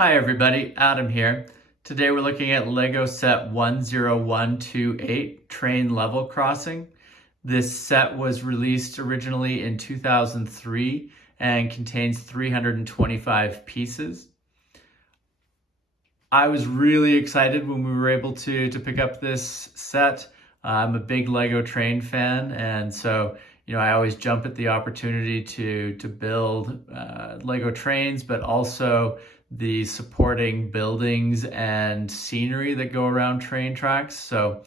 Hi everybody, Adam here. Today we're looking at Lego set 10128, Train Level Crossing. This set was released originally in 2003 and contains 325 pieces. I was really excited when we were able to pick up this set. I'm a big Lego train fan, and so I always jump at the opportunity to build Lego trains, but also the supporting buildings and scenery that go around train tracks. So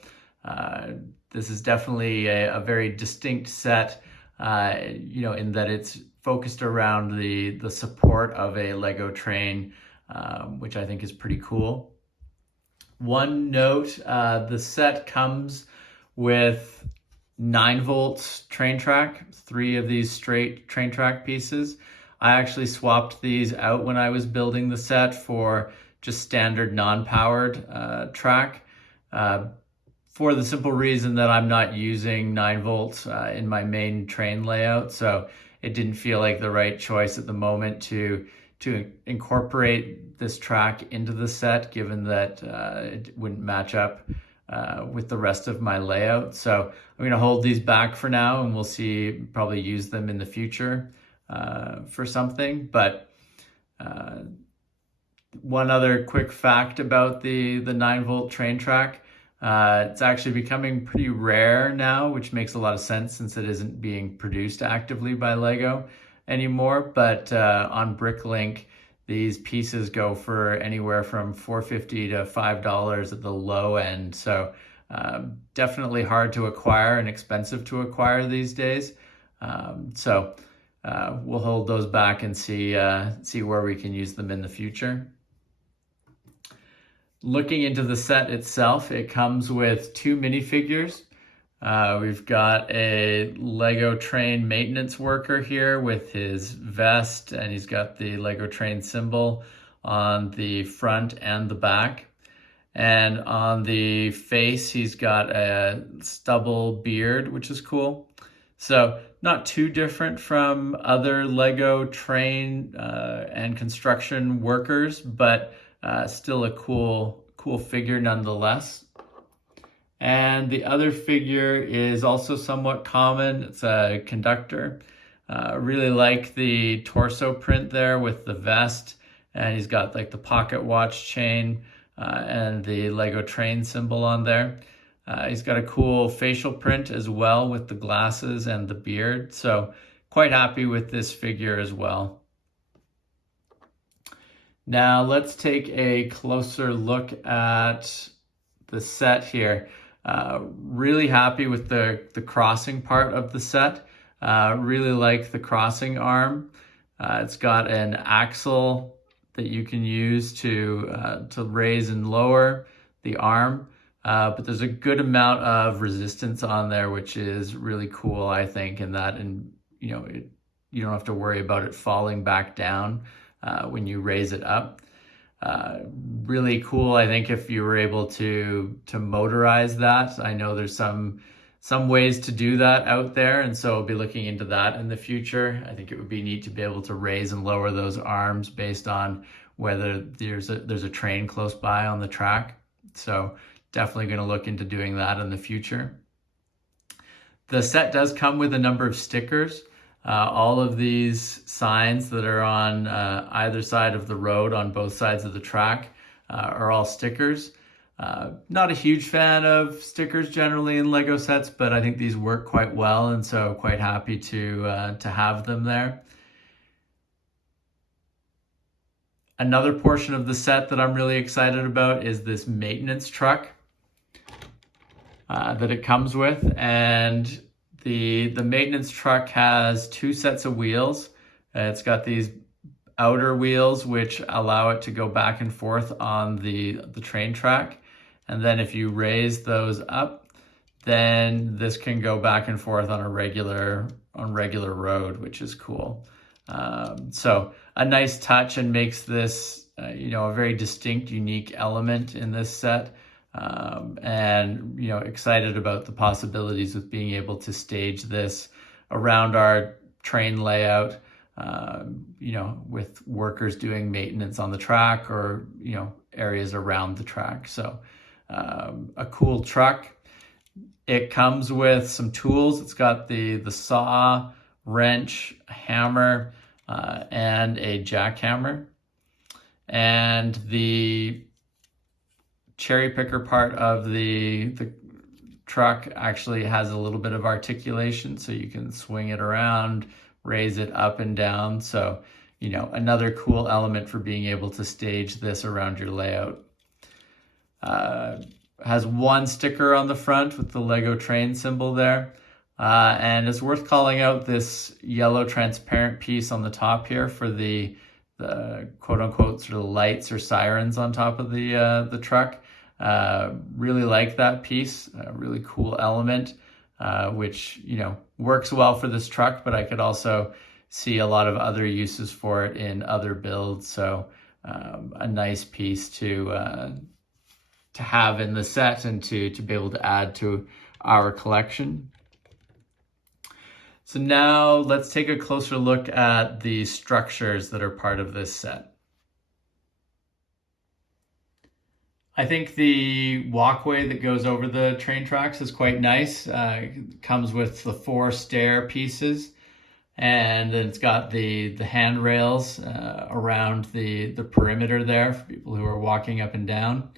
this is definitely a very distinct set, in that it's focused around the support of a Lego train, which I think is pretty cool. One note, the set comes with 9-volt train track, 3 of these straight train track pieces. I actually swapped these out when I was building the set for just standard non-powered track, for the simple reason that I'm not using 9-volt in my main train layout, so it didn't feel like the right choice at the moment to incorporate this track into the set, given that it wouldn't match up with the rest of my layout. So I'm going to hold these back for now, and we'll see, probably use them in the future for something. But one other quick fact about the 9-volt train track, it's actually becoming pretty rare now, which makes a lot of sense since it isn't being produced actively by Lego anymore. But on Bricklink, these pieces go for anywhere from $4.50 to $5 at the low end. So definitely hard to acquire and expensive to acquire these days. So we'll hold those back and see where we can use them in the future. Looking into the set itself, it comes with 2 minifigures. We've got a Lego train maintenance worker here with his vest, and he's got the Lego train symbol on the front and the back. And on the face, he's got a stubble beard, which is cool. So not too different from other Lego train and construction workers, but still a cool figure nonetheless. And the other figure is also somewhat common. It's a conductor. Really like the torso print there with the vest, and he's got like the pocket watch chain and the Lego train symbol on there. He's got a cool facial print as well with the glasses and the beard. So quite happy with this figure as well. Now let's take a closer look at the set here. Really happy with the crossing part of the set. Really like the crossing arm. It's got an axle that you can use to raise and lower the arm. But there's a good amount of resistance on there, which is really cool, I think, you don't have to worry about it falling back down when you raise it up. Really cool, I think, if you were able to motorize that. I know there's some ways to do that out there, and so I'll be looking into that in the future. I think it would be neat to be able to raise and lower those arms based on whether there's a train close by on the track. So definitely going to look into doing that in the future. The set does come with a number of stickers. All of these signs that are on either side of the road on both sides of the track are all stickers. Not a huge fan of stickers generally in Lego sets, but I think these work quite well, and so quite happy to have them there. Another portion of the set that I'm really excited about is this maintenance truck that it comes with, and the maintenance truck has 2 sets of wheels. It's got these outer wheels which allow it to go back and forth on the train track, and then if you raise those up, then this can go back and forth on regular road, which is cool. So a nice touch, and makes this a very distinct, unique element in this set. And excited about the possibilities with being able to stage this around our train layout with workers doing maintenance on the track or, areas around the track. So a cool truck. It comes with some tools. It's got the saw, wrench, hammer, and a jackhammer. And the cherry picker part of the truck actually has a little bit of articulation, so you can swing it around, raise it up and down. So, another cool element for being able to stage this around your layout. Has one sticker on the front with the Lego train symbol there. And it's worth calling out this yellow transparent piece on the top here for the quote unquote sort of lights or sirens on top of the truck. Really like that piece, a really cool element, which, works well for this truck, but I could also see a lot of other uses for it in other builds. So a nice piece to have in the set and to be able to add to our collection. So now let's take a closer look at the structures that are part of this set. I think the walkway that goes over the train tracks is quite nice. It comes with the 4 stair pieces, and then it's got the handrails around the perimeter there for people who are walking up and down.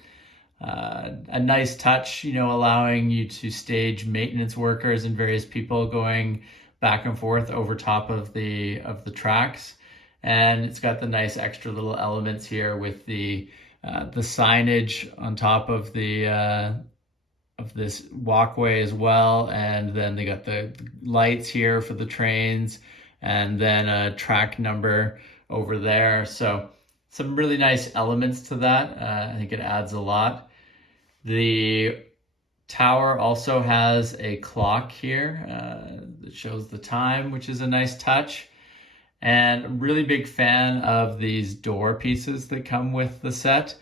A nice touch, allowing you to stage maintenance workers and various people going back and forth over top of the tracks. And it's got the nice extra little elements here with the signage on top of of this walkway as well. And then they got the lights here for the trains, and then a track number over there. So some really nice elements to that. I think it adds a lot. The tower also has a clock here that shows the time, which is a nice touch. And I'm really big fan of these door pieces that come with the set.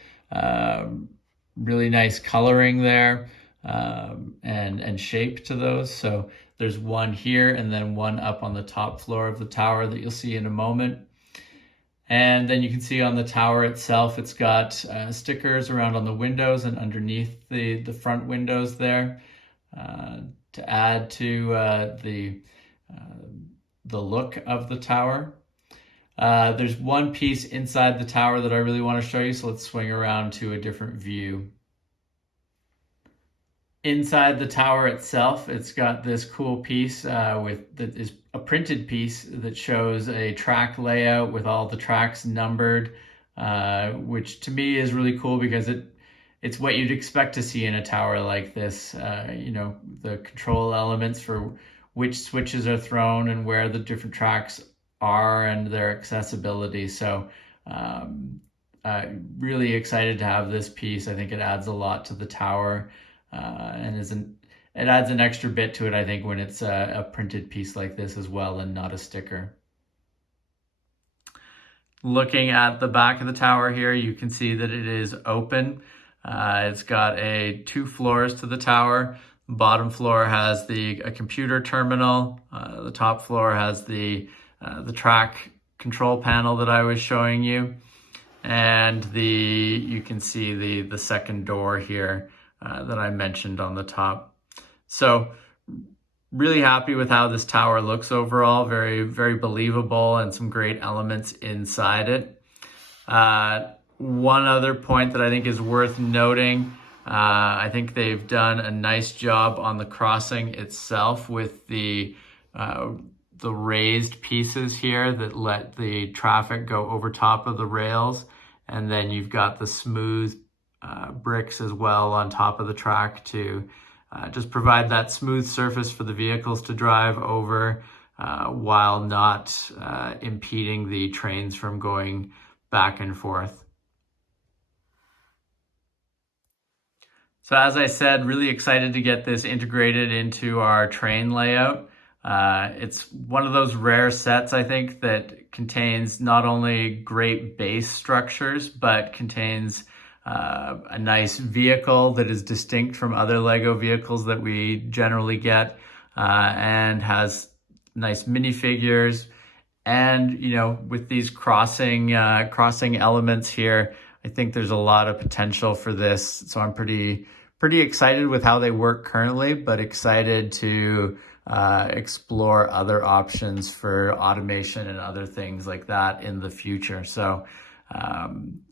Really nice coloring there and shape to those. So there's one here and then one up on the top floor of the tower that you'll see in a moment. And then you can see on the tower itself, it's got stickers around on the windows and underneath the front windows there to add to the look of the tower. There's one piece inside the tower that I really want to show you, so let's swing around to a different view. Inside the tower itself, it's got this cool piece that is a printed piece that shows a track layout with all the tracks numbered, which to me is really cool because it's what you'd expect to see in a tower like this. The control elements for which switches are thrown and where the different tracks are and their accessibility. So really excited to have this piece. I think it adds a lot to the tower. And it adds an extra bit to it, I think, when it's a printed piece like this as well and not a sticker. Looking at the back of the tower here, you can see that it is open. It's got 2 floors to the tower. The bottom floor has a computer terminal. The top floor has the track control panel that I was showing you. And you can see the second door here that I mentioned on the top. So really happy with how this tower looks overall. Very, very believable and some great elements inside it. One other point that I think is worth noting, I think they've done a nice job on the crossing itself with the raised pieces here that let the traffic go over top of the rails. And then you've got the smooth bricks as well on top of the track to just provide that smooth surface for the vehicles to drive over while not impeding the trains from going back and forth. So as I said, really excited to get this integrated into our train layout. It's one of those rare sets, I think, that contains not only great base structures, but contains a nice vehicle that is distinct from other Lego vehicles that we generally get, and has nice minifigures, And, you know, with these crossing elements here, I think there's a lot of potential for this. So I'm pretty excited with how they work currently, but excited to explore other options for automation and other things like that in the future. So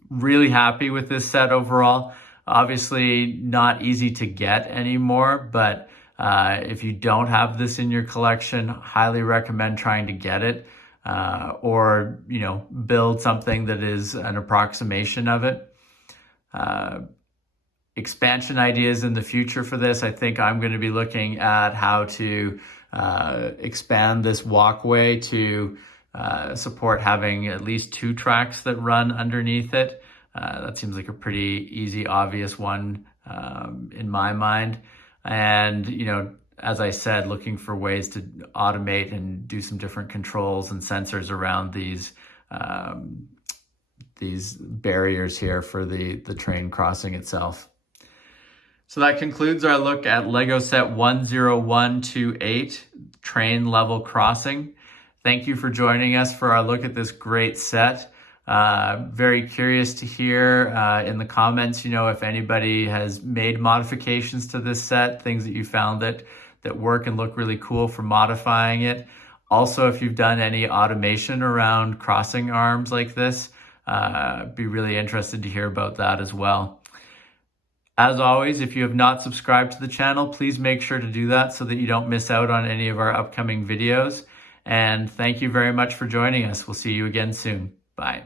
really happy with this set overall. Obviously not easy to get anymore, but if you don't have this in your collection, highly recommend trying to get it. Or, you know, build something that is an approximation of it. Expansion ideas in the future for this, I think I'm going to be looking at how to expand this walkway to support having at least 2 tracks that run underneath it. That seems like a pretty easy, obvious one in my mind. And, you know, as I said, looking for ways to automate and do some different controls and sensors around these barriers here for the train crossing itself. So that concludes our look at Lego set 10128, Train Level Crossing. Thank you for joining us for our look at this great set. Very curious to hear in the comments, you know, if anybody has made modifications to this set, things that you found that work and look really cool for modifying it. Also, if you've done any automation around crossing arms like this, be really interested to hear about that as well. As always, if you have not subscribed to the channel, please make sure to do that so that you don't miss out on any of our upcoming videos. And thank you very much for joining us. We'll see you again soon. Bye.